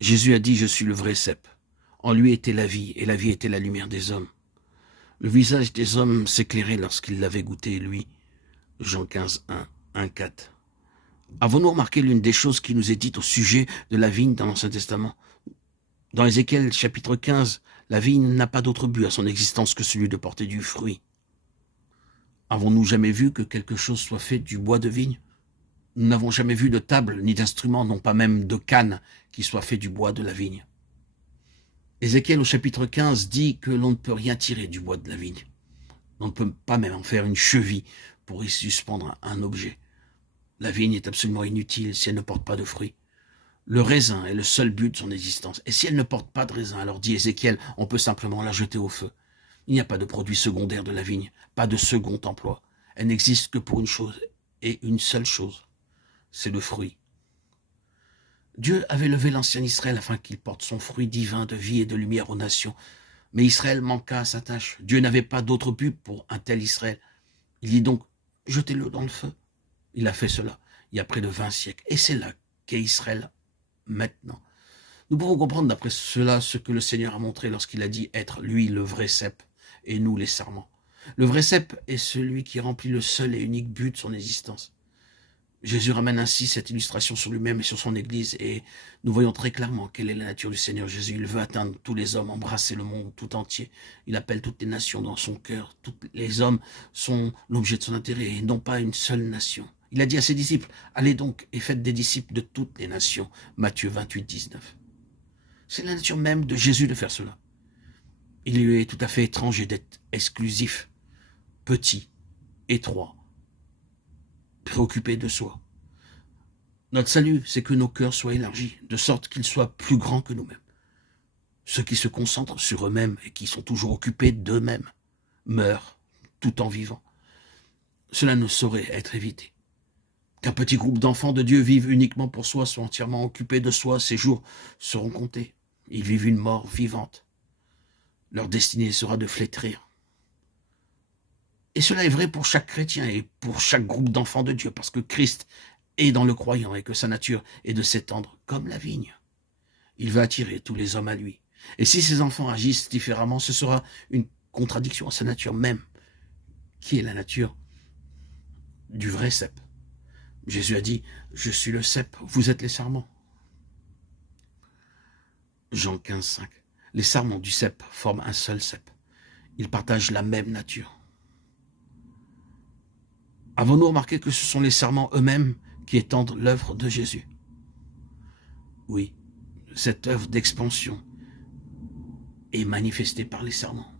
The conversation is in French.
Jésus a dit, je suis le vrai cep. En lui était la vie, et la vie était la lumière des hommes. Le visage des hommes s'éclairait lorsqu'il l'avait goûté, lui. Jean 15, 1, 4. Avons-nous remarqué l'une des choses qui nous est dite au sujet de la vigne dans l'Ancien Testament? Dans Ézéchiel chapitre 15, la vigne n'a pas d'autre but à son existence que celui de porter du fruit. Avons-nous jamais vu que quelque chose soit fait du bois de vigne? Nous n'avons jamais vu de table ni d'instrument, non pas même de canne, qui soit fait du bois de la vigne. Ézéchiel au chapitre 15 dit que l'on ne peut rien tirer du bois de la vigne. On ne peut pas même en faire une cheville pour y suspendre un objet. La vigne est absolument inutile si elle ne porte pas de fruits. Le raisin est le seul but de son existence. Et si elle ne porte pas de raisin, alors dit Ézéchiel, on peut simplement la jeter au feu. Il n'y a pas de produit secondaire de la vigne, pas de second emploi. Elle n'existe que pour une chose, et une seule chose, c'est le fruit. Dieu avait levé l'ancien Israël afin qu'il porte son fruit divin de vie et de lumière aux nations. Mais Israël manqua à sa tâche. Dieu n'avait pas d'autre but pour un tel Israël. Il dit donc, jetez-le dans le feu. Il a fait cela il y a près de 20 siècles. Et c'est là qu'est Israël maintenant. Nous pouvons comprendre d'après cela ce que le Seigneur a montré lorsqu'il a dit être lui le vrai cep et nous les sarments. Le vrai cep est celui qui remplit le seul et unique but de son existence. Jésus ramène ainsi cette illustration sur lui-même et sur son Église et nous voyons très clairement quelle est la nature du Seigneur Jésus. Il veut atteindre tous les hommes, embrasser le monde tout entier. Il appelle toutes les nations dans son cœur. Tous les hommes sont l'objet de son intérêt et non pas une seule nation. Il a dit à ses disciples, allez donc et faites des disciples de toutes les nations. Matthieu 28, 19. C'est la nature même de Jésus de faire cela. Il lui est tout à fait étranger d'être exclusif, petit, étroit, préoccupé de soi. Notre salut, c'est que nos cœurs soient élargis, de sorte qu'ils soient plus grands que nous-mêmes. Ceux qui se concentrent sur eux-mêmes et qui sont toujours occupés d'eux-mêmes meurent tout en vivant. Cela ne saurait être évité. Qu'un petit groupe d'enfants de Dieu vive uniquement pour soi, soit entièrement occupé de soi, ces jours seront comptés. Ils vivent une mort vivante. Leur destinée sera de flétrir. Et cela est vrai pour chaque chrétien et pour chaque groupe d'enfants de Dieu, parce que Christ est dans le croyant et que sa nature est de s'étendre comme la vigne. Il veut attirer tous les hommes à lui. Et si ces enfants agissent différemment, ce sera une contradiction à sa nature même, qui est la nature du vrai cep. Jésus a dit, je suis le cep, vous êtes les sarments. Jean 15, 5. Les sarments du cep forment un seul cep. Ils partagent la même nature. Avons-nous remarqué que ce sont les sarments eux-mêmes qui étendent l'œuvre de Jésus? Oui, cette œuvre d'expansion est manifestée par les sarments.